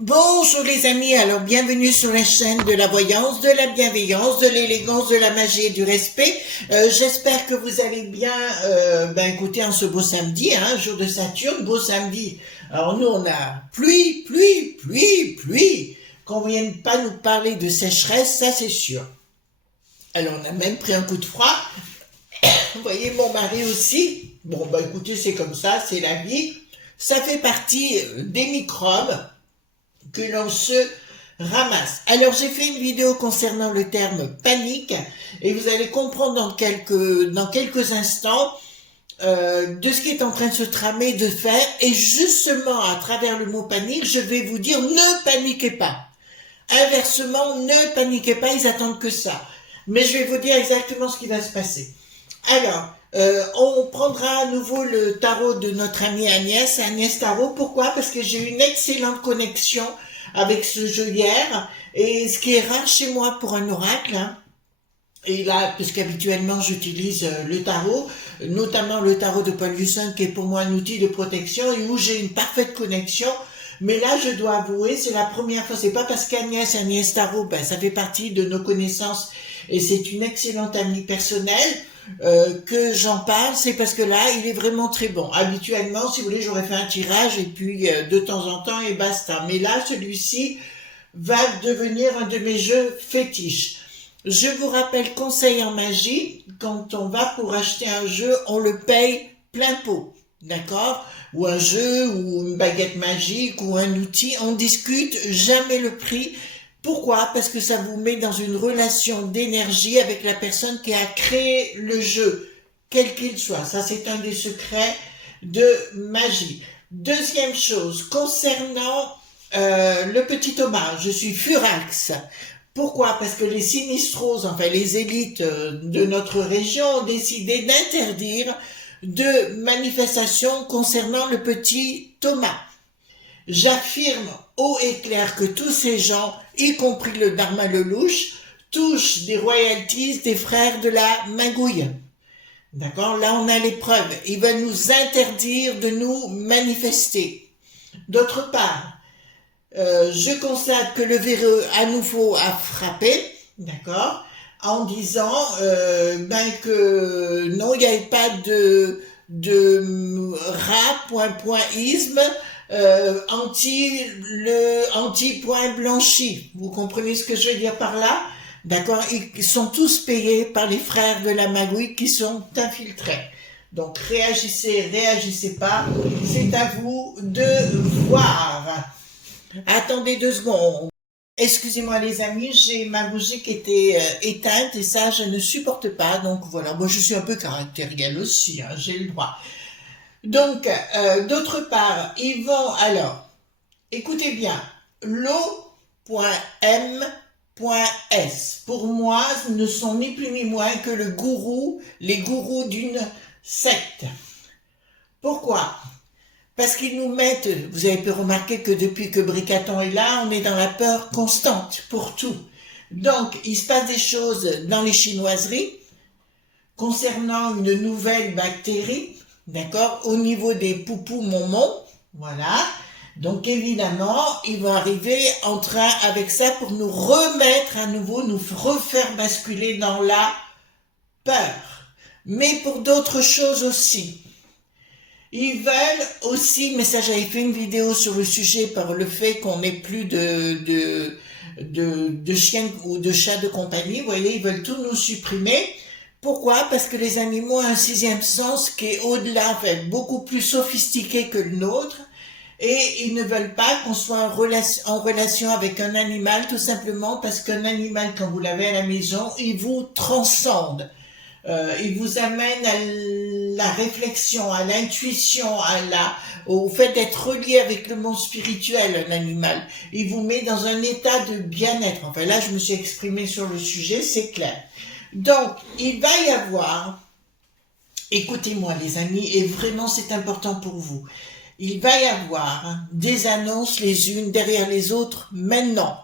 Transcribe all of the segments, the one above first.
Bonjour les amis, alors bienvenue sur la chaîne de la voyance, de la bienveillance, de l'élégance, de la magie et du respect. J'espère que vous allez bien. Écoutez, en ce beau samedi, jour de Saturne, beau samedi. Alors nous on a pluie, pluie, pluie, pluie. Qu'on vienne pas nous parler de sécheresse, ça c'est sûr. Alors on a même pris un coup de froid. Vous voyez mon mari aussi. Bon écoutez, c'est comme ça, c'est la vie. Ça fait partie des microbes que l'on se ramasse. Alors j'ai fait une vidéo concernant le terme panique et vous allez comprendre dans quelques instants de ce qui est en train de se tramer, de faire, et justement à travers le mot panique, je vais vous dire ne paniquez pas. Inversement, ne paniquez pas, ils attendent que ça. Mais je vais vous dire exactement ce qui va se passer. Alors, on prendra à nouveau le tarot de notre amie Agnès Tarot. Pourquoi? Parce que j'ai eu une excellente connexion avec ce jeu hier, et ce qui est rare chez moi pour un oracle, et là, puisqu'habituellement j'utilise le tarot, notamment le tarot de Paul Husson, qui est pour moi un outil de protection et où j'ai une parfaite connexion. Mais là, je dois avouer, c'est la première fois. C'est pas parce qu'Agnès Tarot, ça fait partie de nos connaissances et c'est une excellente amie personnelle que j'en parle. C'est parce que là, il est vraiment très bon. Habituellement, si vous voulez, j'aurais fait un tirage et puis de temps en temps et basta. Mais là, celui-ci va devenir un de mes jeux fétiches. Je vous rappelle, conseil en magie, quand on va pour acheter un jeu, on le paye plein pot. D'accord? Ou un jeu, ou une baguette magique, ou un outil, on discute jamais le prix. Pourquoi? Parce que ça vous met dans une relation d'énergie avec la personne qui a créé le jeu, quel qu'il soit. Ça, c'est un des secrets de magie. Deuxième chose, concernant le petit Thomas, je suis furax. Pourquoi? Parce que les sinistroses, enfin les élites de notre région ont décidé d'interdire de manifestations concernant le petit Thomas. J'affirme haut et clair que tous ces gens, y compris le Dharma Lelouch, touchent des royalties des frères de la magouille. D'accord? Là, on a les preuves. Ils veulent nous interdire de nous manifester. D'autre part, je constate que le véreux à nouveau a frappé, d'accord, en disant que non, il n'y avait pas de rat.isme anti point blanchi. Vous comprenez ce que je veux dire par là? D'accord, ils sont tous payés par les frères de la magouille qui sont infiltrés. Donc réagissez pas, c'est à vous de voir. Attendez 2 secondes. Excusez-moi les amis, j'ai ma bougie qui était éteinte et ça je ne supporte pas. Donc voilà, moi je suis un peu caractérielle aussi, j'ai le droit. Donc, d'autre part, ils vont alors, écoutez bien, l'eau.m.s, pour moi, ne sont ni plus ni moins que les gourous d'une secte. Pourquoi? Parce qu'ils nous mettent, vous avez pu remarquer que depuis que Bricaton est là, on est dans la peur constante pour tout. Donc, il se passe des choses dans les chinoiseries concernant une nouvelle bactérie, d'accord, au niveau des poupous momons, voilà. Donc, évidemment, ils vont arriver en train avec ça pour nous remettre à nouveau, nous refaire basculer dans la peur. Mais pour d'autres choses aussi. Ils veulent aussi, mais ça j'avais fait une vidéo sur le sujet par le fait qu'on n'ait plus de chiens ou de chats de compagnie, vous voyez, ils veulent tout nous supprimer. Pourquoi? Parce que les animaux ont un 6e sens qui est au-delà, en fait, beaucoup plus sophistiqué que le nôtre, et ils ne veulent pas qu'on soit en relation avec un animal, tout simplement parce qu'un animal, quand vous l'avez à la maison, il vous transcende. Il vous amène à la réflexion, à l'intuition, au fait d'être relié avec le monde spirituel, un animal. Il vous met dans un état de bien-être. Enfin là, je me suis exprimée sur le sujet, c'est clair. Donc, il va y avoir, écoutez-moi les amis, et vraiment c'est important pour vous, il va y avoir des annonces les unes derrière les autres maintenant.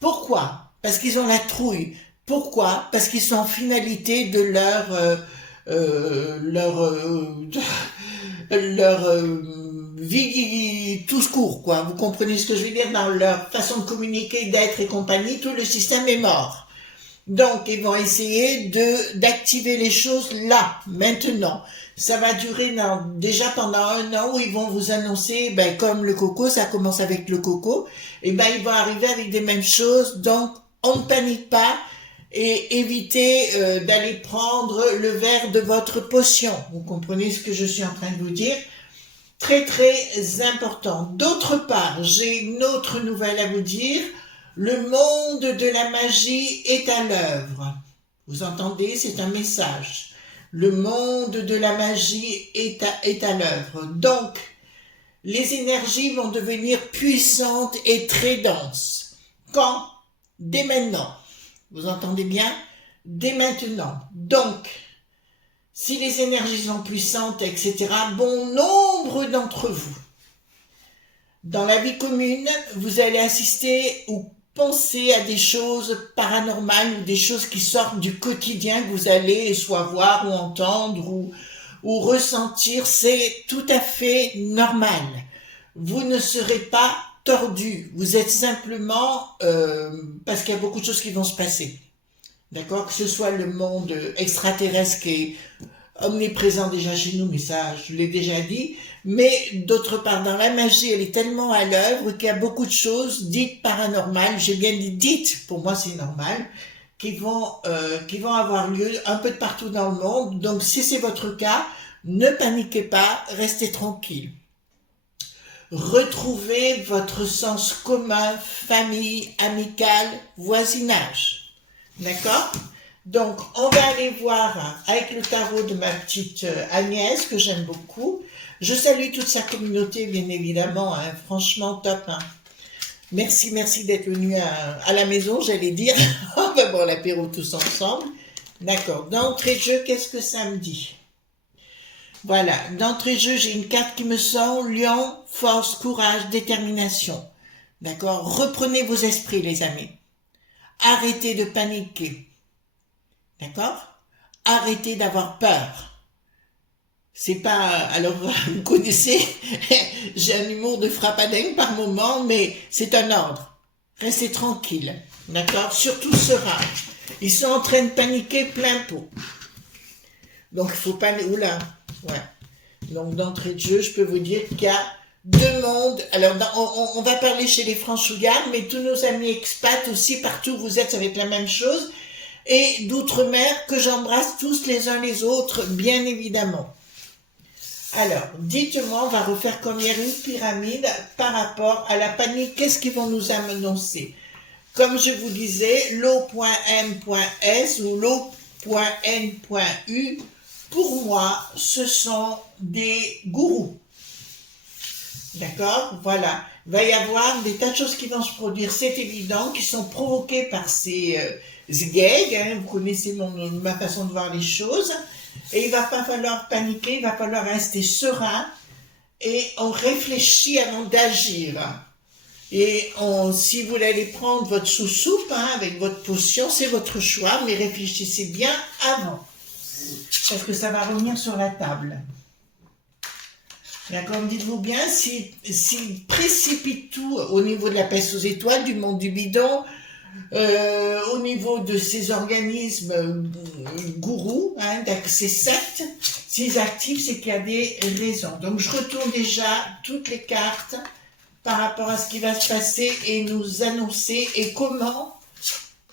Pourquoi? Parce qu'ils ont la trouille. Pourquoi? Parce qu'ils sont en finalité de leur vie tout court, quoi. Vous comprenez ce que je veux dire? Dans leur façon de communiquer, d'être et compagnie, tout le système est mort. Donc, ils vont essayer d'activer les choses là, maintenant. Ça va durer déjà pendant 1 an où ils vont vous annoncer, ben, comme le coco, ça commence avec le coco, et ben, ils vont arriver avec des mêmes choses. Donc, on ne panique pas et évitez d'aller prendre le verre de votre potion. Vous comprenez ce que je suis en train de vous dire? Très, très important. D'autre part, j'ai une autre nouvelle à vous dire. Le monde de la magie est à l'œuvre. Vous entendez? C'est un message. Le monde de la magie est à l'œuvre. Donc, les énergies vont devenir puissantes et très denses. Quand? Dès maintenant. Vous entendez bien? Dès maintenant. Donc, si les énergies sont puissantes, etc., bon nombre d'entre vous, dans la vie commune, vous allez assister ou penser à des choses paranormales ou des choses qui sortent du quotidien que vous allez soit voir ou entendre ou ressentir. C'est tout à fait normal. Vous ne serez pas tordu. Vous êtes simplement... parce qu'il y a beaucoup de choses qui vont se passer. D'accord? Que ce soit le monde extraterrestre qui est omniprésent déjà chez nous, mais ça, je l'ai déjà dit. Mais d'autre part, dans la magie, elle est tellement à l'œuvre qu'il y a beaucoup de choses dites paranormales, j'ai bien dit dites, pour moi c'est normal, qui vont avoir lieu un peu de partout dans le monde. Donc si c'est votre cas, ne paniquez pas, restez tranquille. Retrouvez votre sens commun, famille, amicale, voisinage. D'accord? Donc, on va aller voir avec le tarot de ma petite Agnès, que j'aime beaucoup. Je salue toute sa communauté, bien évidemment, hein, franchement top. Hein. Merci d'être venu à la maison, j'allais dire. On va boire l'apéro tous ensemble. D'accord. D'entrée de jeu, qu'est-ce que ça me dit? Voilà. D'entrée de jeu, j'ai une carte qui me sort. Lion, force, courage, détermination. D'accord. Reprenez vos esprits, les amis. Arrêtez de paniquer. D'accord? Arrêtez d'avoir peur. C'est pas... Alors, vous connaissez, j'ai un humour de frappadingue par moment, mais c'est un ordre. Restez tranquille. D'accord? Surtout serein. Ils sont en train de paniquer plein pot. Donc, il faut pas... Oula. Ouais. Donc, d'entrée de jeu, je peux vous dire qu'il y a deux mondes. Alors, on va parler chez les franchouillards, mais tous nos amis expats aussi, partout où vous êtes, ça va être la même chose. Et d'outre-mer, que j'embrasse tous les uns les autres, bien évidemment. Alors, dites-moi, on va refaire comme hier une pyramide par rapport à la panique. Qu'est-ce qu'ils vont nous annoncer? Comme je vous disais, l'O.M.S ou l'O.N.U, pour moi, ce sont des gourous. D'accord? Voilà. Il va y avoir des tas de choses qui vont se produire, c'est évident, qui sont provoquées par ces gags, hein, vous connaissez ma façon de voir les choses, et il va pas falloir paniquer, il va falloir rester serein, et on réfléchit avant d'agir. Et si vous allez prendre votre sous-soupe, hein, avec votre potion, c'est votre choix, mais réfléchissez bien avant, parce que ça va revenir sur la table. D'accord, dites-vous bien, s'il précipite tout au niveau de la peste aux étoiles, du monde du bidon, au niveau de ces organismes gourous, hein, ces sectes, s'ils activent, c'est qu'il y a des raisons. Donc je retourne déjà toutes les cartes par rapport à ce qui va se passer et nous annoncer et comment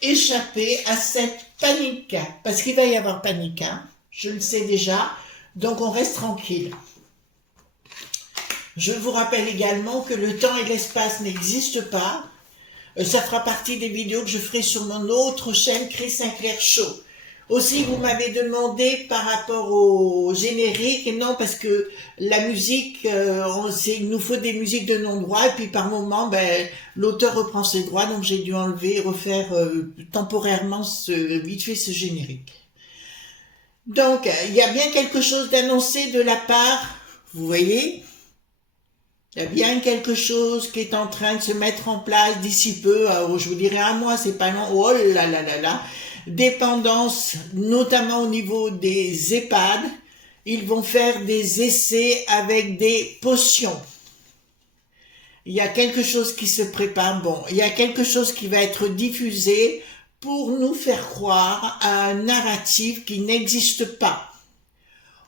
échapper à cette panique. Parce qu'il va y avoir panique, hein, je le sais déjà, donc on reste tranquille. Je vous rappelle également que le temps et l'espace n'existent pas. Ça fera partie des vidéos que je ferai sur mon autre chaîne, Chris Sinclair Show. Aussi, vous m'avez demandé par rapport au générique, et non, parce que la musique, il nous faut des musiques de non-droit, et puis par moment, l'auteur reprend ses droits, donc j'ai dû enlever et refaire temporairement vite fait ce générique. Donc, il y a bien quelque chose d'annoncé de la part, vous voyez ? Il y a bien quelque chose qui est en train de se mettre en place d'ici peu, je vous dirais un mois, c'est pas long, oh là là là là, dépendance, notamment au niveau des EHPAD, ils vont faire des essais avec des potions. il y a quelque chose qui se prépare, bon, il y a quelque chose qui va être diffusé pour nous faire croire à un narratif qui n'existe pas.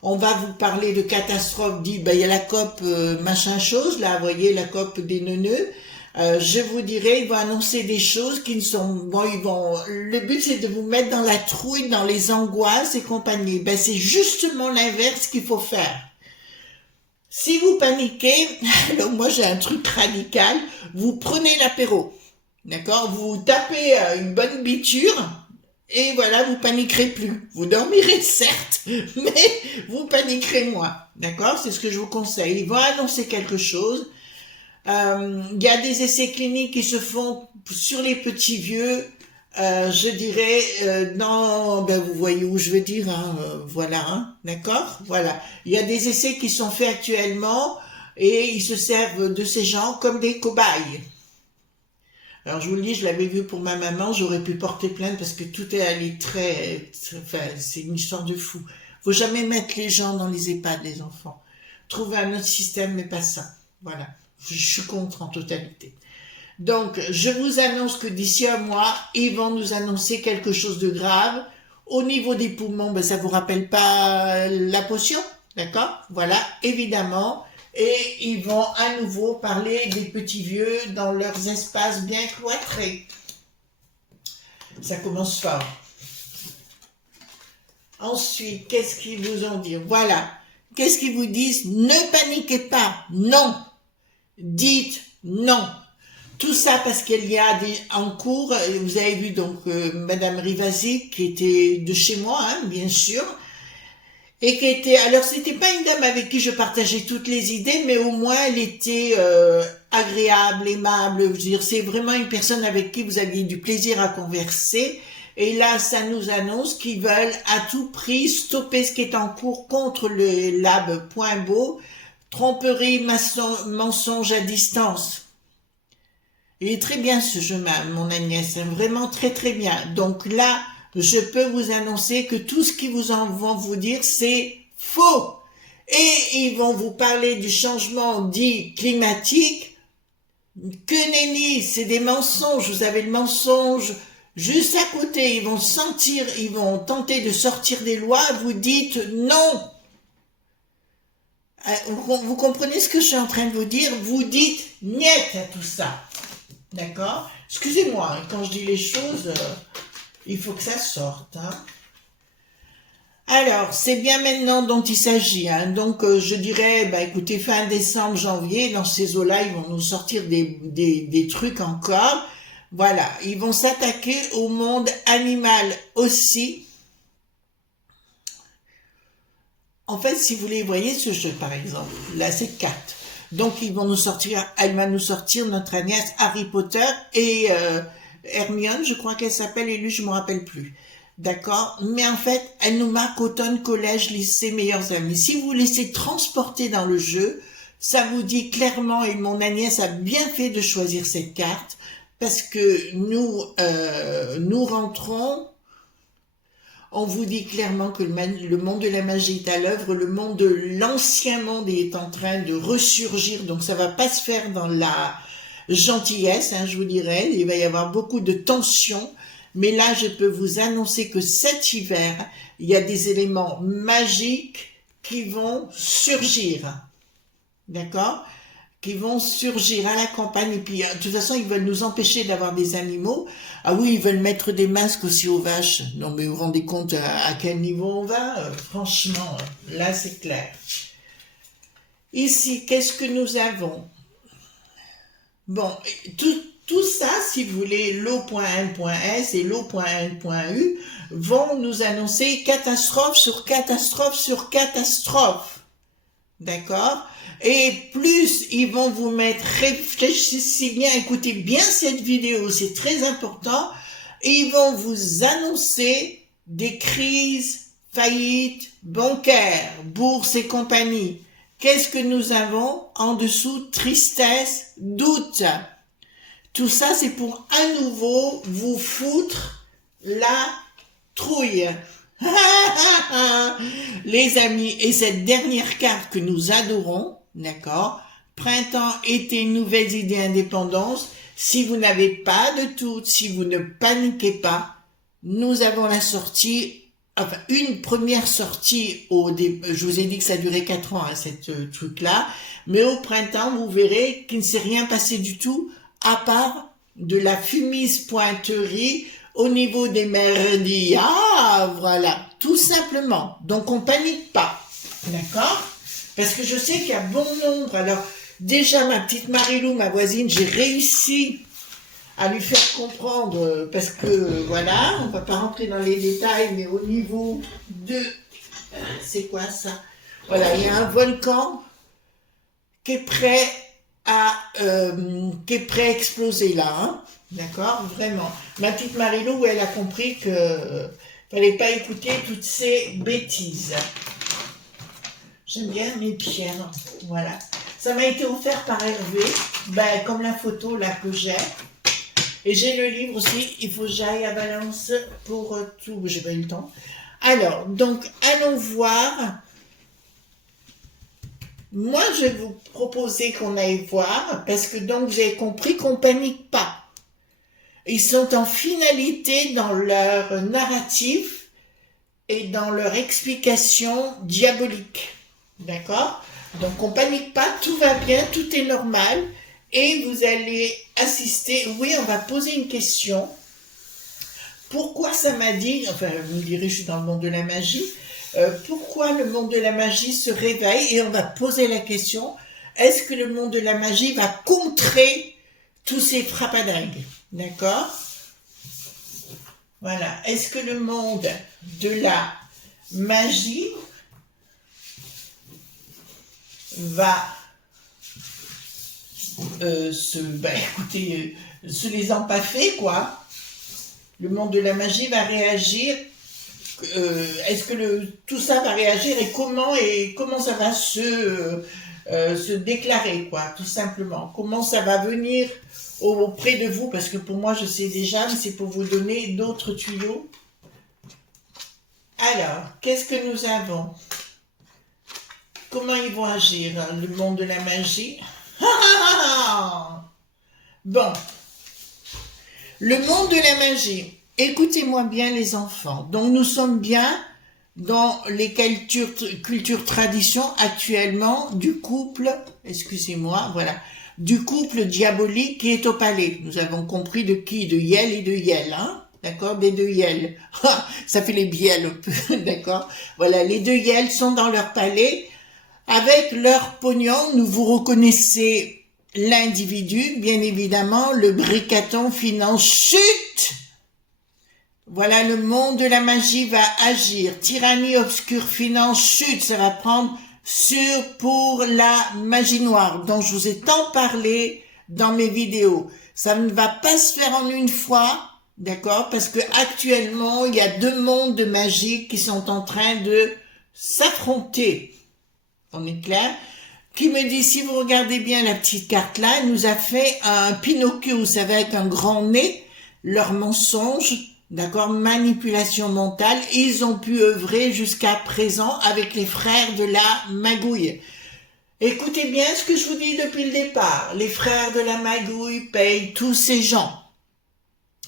On va vous parler de catastrophe, dit, ben, il y a la COP machin chose, là, vous voyez, la COP des neuneux. Je vous dirai, ils vont annoncer des choses qui ne sont, bon, le but c'est de vous mettre dans la trouille, dans les angoisses et compagnie. Ben, c'est justement l'inverse qu'il faut faire. Si vous paniquez, alors moi j'ai un truc radical, vous prenez l'apéro, d'accord? Vous tapez une bonne biture, et voilà, vous paniquerez plus. Vous dormirez certes, mais vous paniquerez moins, d'accord? C'est ce que je vous conseille. Ils vont annoncer quelque chose. Il y a des essais cliniques qui se font sur les petits vieux, je dirais, ben vous voyez où je veux dire, hein, voilà, hein, d'accord, voilà. Il y a des essais qui sont faits actuellement et ils se servent de ces gens comme des cobayes. Alors je vous le dis, je l'avais vu pour ma maman, j'aurais pu porter plainte parce que tout est allé enfin, c'est une histoire de fou. Faut jamais mettre les gens dans les EHPAD, les enfants. Trouver un autre système, mais pas ça. Voilà. Je suis contre en totalité. Donc, je vous annonce que d'ici un mois, ils vont nous annoncer quelque chose de grave. Au niveau des poumons, ben, ça vous rappelle pas la potion, d'accord? Voilà, évidemment. Et ils vont à nouveau parler des petits vieux dans leurs espaces bien cloîtrés. Ça commence fort. Ensuite, qu'est-ce qu'ils vous ont dit? Voilà. Qu'est-ce qu'ils vous disent? Ne paniquez pas. Non. Dites non. Tout ça parce qu'il y a en cours, vous avez vu donc Madame Rivasi qui était de chez moi, hein, bien sûr, et qui était, alors c'était pas une dame avec qui je partageais toutes les idées, mais au moins elle était agréable, aimable, je veux dire, c'est vraiment une personne avec qui vous aviez du plaisir à converser, et là ça nous annonce qu'ils veulent à tout prix stopper ce qui est en cours contre le lab Point Beau, tromperie, mensonge à distance. Il est très bien ce jeu, mon Agnès, vraiment très très bien. Donc là, je peux vous annoncer que tout ce qu'ils vont vous dire, c'est faux. Et ils vont vous parler du changement dit climatique. Que nenni, c'est des mensonges. Vous avez le mensonge juste à côté. Ils vont tenter de sortir des lois. Vous dites non. Vous comprenez ce que je suis en train de vous dire? Vous dites niet à tout ça. D'accord? Excusez-moi, hein, quand je dis les choses, il faut que ça sorte. Hein. Alors, c'est bien maintenant dont il s'agit. Hein. Donc, je dirais, bah, écoutez, fin décembre, janvier, dans ces eaux-là, ils vont nous sortir des trucs encore. Voilà, ils vont s'attaquer au monde animal aussi. En fait, si vous voulez, voyez ce jeu, par exemple. Là, c'est 4. Donc, elle va nous sortir notre Agnès Harry Potter et Hermione, je crois qu'elle s'appelle, et lui, je me rappelle plus. D'accord? Mais en fait, elle nous marque automne, collège, lycée, meilleurs amis. Si vous vous laissez transporter dans le jeu, ça vous dit clairement, et mon Agnès a bien fait de choisir cette carte, parce que nous rentrons. On vous dit clairement que le monde de la magie est à l'œuvre, le monde de l'ancien monde est en train de ressurgir, donc ça va pas se faire dans la gentillesse, hein, je vous dirais, il va y avoir beaucoup de tensions, mais là je peux vous annoncer que cet hiver, il y a des éléments magiques qui vont surgir, d'accord ? Qui vont surgir à la campagne, et puis de toute façon ils veulent nous empêcher d'avoir des animaux. Ah oui, ils veulent mettre des masques aussi aux vaches. Non mais vous vous rendez compte à quel niveau on va? Franchement, là c'est clair. Ici, qu'est-ce que nous avons? Bon, tout ça, si vous voulez, l'eau.n.s et l'eau.n.u vont nous annoncer catastrophe sur catastrophe sur catastrophe. D'accord? Et plus ils vont vous mettre, réfléchissez bien, écoutez bien cette vidéo, c'est très important, et ils vont vous annoncer des crises, faillites, bancaires, bourses et compagnie. Qu'est-ce que nous avons en dessous? Tristesse, doute. Tout ça, c'est pour à nouveau vous foutre la trouille. Les amis, et cette dernière carte que nous adorons, d'accord, printemps, été, nouvelles idées, indépendance. Si vous n'avez pas de doute, si vous ne paniquez pas, nous avons la sortie, enfin une première sortie je vous ai dit que ça durait 4 ans, hein, cette truc-là, mais au printemps, vous verrez qu'il ne s'est rien passé du tout, à part de la fumise pointerie au niveau des merdies. Ah, voilà, tout simplement. Donc on panique pas, d'accord? Parce que je sais qu'il y a bon nombre, alors déjà, ma petite Marilou, ma voisine, j'ai réussi à lui faire comprendre, parce que, voilà, on va pas rentrer dans les détails, mais au niveau de... c'est quoi ça? Voilà, il y a un volcan qui est prêt à exploser là, hein, d'accord? Vraiment. Ma petite Marilou, elle a compris que fallait pas écouter toutes ces bêtises. J'aime bien mes pierres, voilà. Ça m'a été offert par Hervé, ben, comme la photo là que j'ai. Et j'ai le livre aussi, il faut que j'aille à Valence pour tout, j'ai pas eu le temps. Alors, donc, allons voir. Moi, je vais vous proposer qu'on aille voir, parce que donc, vous avez compris qu'on panique pas. Ils sont en finalité dans leur narratif et dans leur explication diabolique. D'accord? Donc on panique pas, tout va bien, tout est normal et vous allez assister. Oui, on va poser une question. Pourquoi ça m'a dit, enfin vous me direz, je suis dans le monde de la magie, pourquoi le monde de la magie se réveille et on va poser la question, est-ce que le monde de la magie va contrer tous ces frappadingues? D'accord? Voilà. Est-ce que le monde de la magie va se les empaffer, quoi. Le monde de la magie va réagir. Est-ce que tout ça va réagir et comment ça va se déclarer, quoi, tout simplement. Comment ça va venir auprès de vous, parce que pour moi, je sais déjà, mais c'est pour vous donner d'autres tuyaux. Alors, qu'est-ce que nous avons? Comment ils vont agir, hein, le monde de la magie? Bon. Le monde de la magie. Écoutez-moi bien, les enfants. Donc, nous sommes bien dans les cultures traditions actuellement du couple, excusez-moi, voilà, du couple diabolique qui est au palais. Nous avons compris de qui? De Yel et de Yel, hein? D'accord? Des deux Yel. Ça fait les biels un peu, d'accord? Voilà, les deux Yel sont dans leur palais. Avec leur pognon, nous vous reconnaissez l'individu, bien évidemment, le bricaton finance chute. Voilà, le monde de la magie va agir. Tyrannie obscure finance chute, ça va prendre pour la magie noire, dont je vous ai tant parlé dans mes vidéos. Ça ne va pas se faire en une fois, d'accord? Parce que actuellement, il y a deux mondes de magie qui sont en train de s'affronter. On est clair? Qui me dit, si vous regardez bien la petite carte là, elle nous a fait un Pinocchio, vous savez, avec un grand nez, leur mensonge, d'accord, manipulation mentale, ils ont pu œuvrer jusqu'à présent avec les frères de la magouille. Écoutez bien ce que je vous dis depuis le départ, les frères de la magouille payent tous ces gens,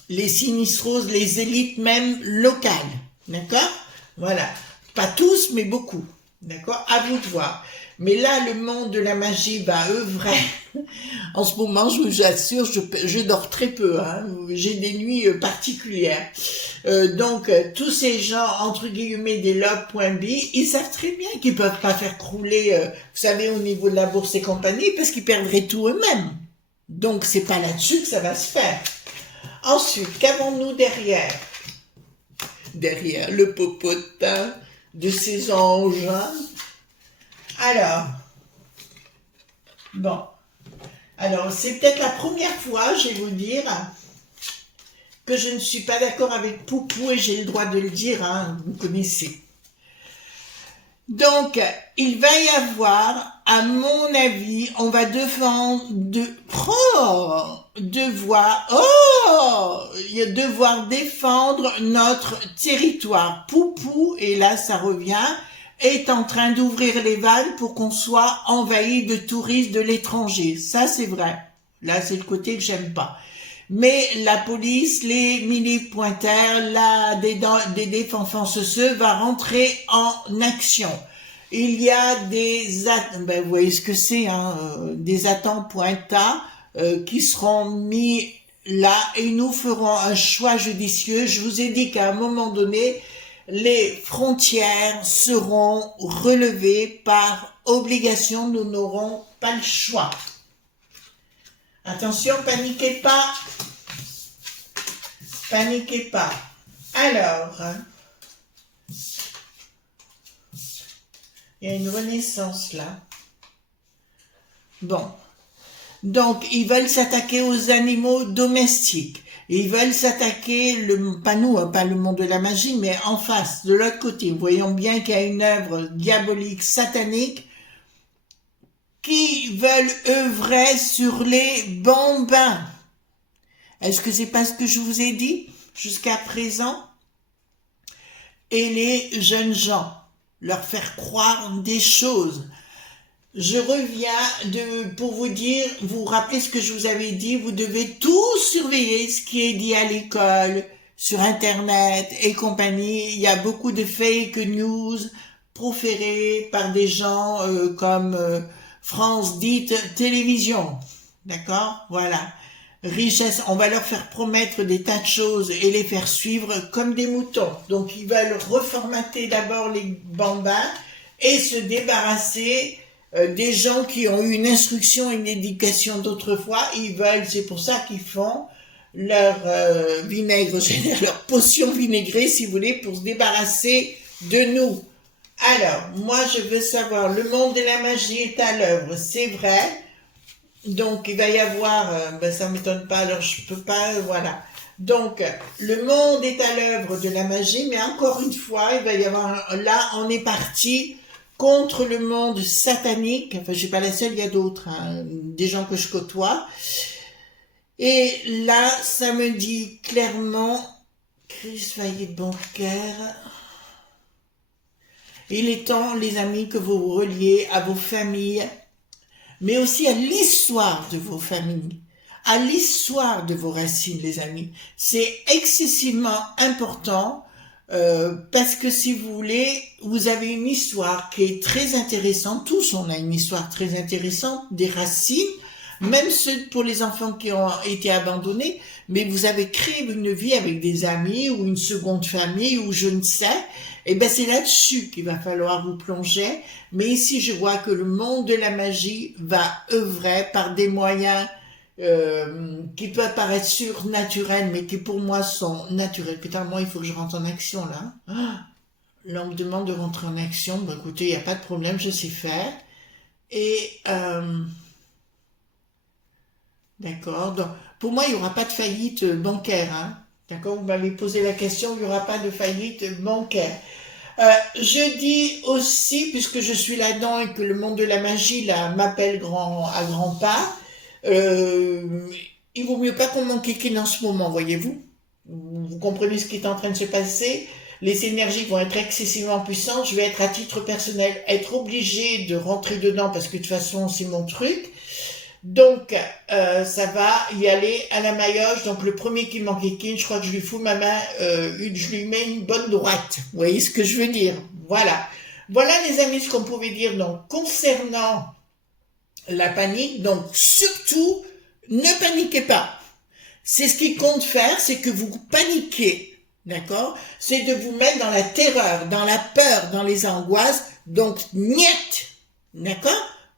les sinistros, les élites même locales, d'accord? Voilà, pas tous, mais beaucoup. D'accord? À vous de voir. Mais là, le monde de la magie va œuvrer. En ce moment, je vous assure, je dors très peu. Hein. J'ai des nuits particulières. Donc, tous ces gens, entre guillemets, des lobes.b, ils savent très bien qu'ils peuvent pas faire crouler, vous savez, au niveau de la bourse et compagnie, parce qu'ils perdraient tout eux-mêmes. Donc, c'est pas là-dessus que ça va se faire. Ensuite, qu'avons-nous derrière? Derrière le popotin de ces anges. Alors, bon, alors c'est peut-être la première fois, je vais vous dire, que je ne suis pas d'accord avec Poupou et j'ai le droit de le dire, hein, vous connaissez. Donc, il va y avoir, à mon avis, on va devoir défendre notre territoire. Poupou, et là ça revient, est en train d'ouvrir les vannes pour qu'on soit envahi de touristes de l'étranger. Ça, c'est vrai. Là, c'est le côté que j'aime pas. Mais la police, les mini-pointers, des défensenceux va rentrer en action. Il y a vous voyez ce que c'est, hein, des attends-pointas qui seront mis là et nous ferons un choix judicieux. Je vous ai dit qu'à un moment donné, les frontières seront relevées par obligation. Nous n'aurons pas le choix. Attention, paniquez pas. Paniquez pas. Alors, il y a une renaissance là. Bon. Donc, ils veulent s'attaquer aux animaux domestiques. Ils veulent s'attaquer, pas nous, hein, pas le monde de la magie, mais en face, de l'autre côté. Voyons bien qu'il y a une œuvre diabolique, satanique, qui veulent œuvrer sur les bambins. Est-ce que c'est pas ce que je vous ai dit jusqu'à présent? Et les jeunes gens, leur faire croire des choses. Je reviens pour vous dire, vous rappelez ce que je vous avais dit, vous devez tout surveiller, ce qui est dit à l'école, sur Internet et compagnie. Il y a beaucoup de fake news proférées par des gens comme France dite télévision. D'accord? Voilà. Richesse, on va leur faire promettre des tas de choses et les faire suivre comme des moutons. Donc ils veulent reformater d'abord les bambins et se débarrasser des gens qui ont eu une instruction et une éducation d'autrefois. Ils veulent, c'est pour ça qu'ils font leur vinaigre, leur potion vinaigrée, si vous voulez, pour se débarrasser de nous. Alors, moi je veux savoir, le monde de la magie est à l'œuvre, c'est vrai. Donc, il va y avoir, ça m'étonne pas, alors je peux pas, voilà. Donc, le monde est à l'œuvre de la magie, mais encore une fois, il va y avoir, là, on est parti contre le monde satanique. Enfin, je suis pas la seule, il y a d'autres, hein, des gens que je côtoie. Et là, ça me dit clairement, crise, faillite bancaire. Il est temps, les amis, que vous vous reliez à vos familles, mais aussi à l'histoire de vos familles, à l'histoire de vos racines, les amis. C'est excessivement important parce que si vous voulez, vous avez une histoire qui est très intéressante. Tous, on a une histoire très intéressante, des racines, même ceux pour les enfants qui ont été abandonnés, mais vous avez créé une vie avec des amis ou une seconde famille ou je ne sais. Et ben c'est là-dessus qu'il va falloir vous plonger. Mais ici, je vois que le monde de la magie va œuvrer par des moyens qui peuvent paraître surnaturels, mais qui pour moi sont naturels. Putain, moi, il faut que je rentre en action, là. Là, on me demande de rentrer en action. Ben, écoutez, il n'y a pas de problème, je sais faire. Et, d'accord. Donc, pour moi, il n'y aura pas de faillite bancaire, hein. D'accord, vous m'avez posé la question, il n'y aura pas de faillite bancaire. Je dis aussi, puisque je suis là-dedans et que le monde de la magie là m'appelle à grands pas, il vaut mieux pas qu'on m'enquiquine en ce moment, voyez-vous. Vous comprenez ce qui est en train de se passer. Les énergies vont être excessivement puissantes. Je vais être à titre personnel, être obligé de rentrer dedans parce que de toute façon c'est mon truc. Donc, ça va y aller à la maillotche. Donc, le premier qui m'enquiquine, je crois que je lui fous ma main, je lui mets une bonne droite. Vous voyez ce que je veux dire? Voilà. Voilà, les amis, ce qu'on pouvait dire. Donc, concernant la panique, donc, surtout, ne paniquez pas. C'est ce qui compte faire, c'est que vous paniquez. D'accord? C'est de vous mettre dans la terreur, dans la peur, dans les angoisses. Donc, niet. D'accord?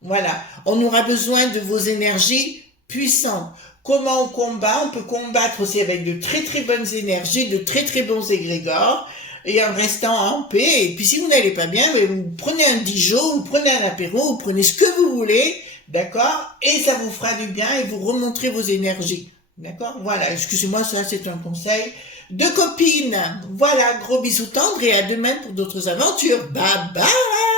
Voilà, on aura besoin de vos énergies puissantes. Comment on combat? On peut combattre aussi avec de très très bonnes énergies, de très très bons égrégores, et en restant en paix. Et puis si vous n'allez pas bien, vous prenez un Dijon, vous prenez un apéro, vous prenez ce que vous voulez, d'accord? Et ça vous fera du bien et vous remonterez vos énergies. D'accord? Voilà, excusez-moi, ça c'est un conseil de copine. Voilà, gros bisous tendres et à demain pour d'autres aventures. Bye bye!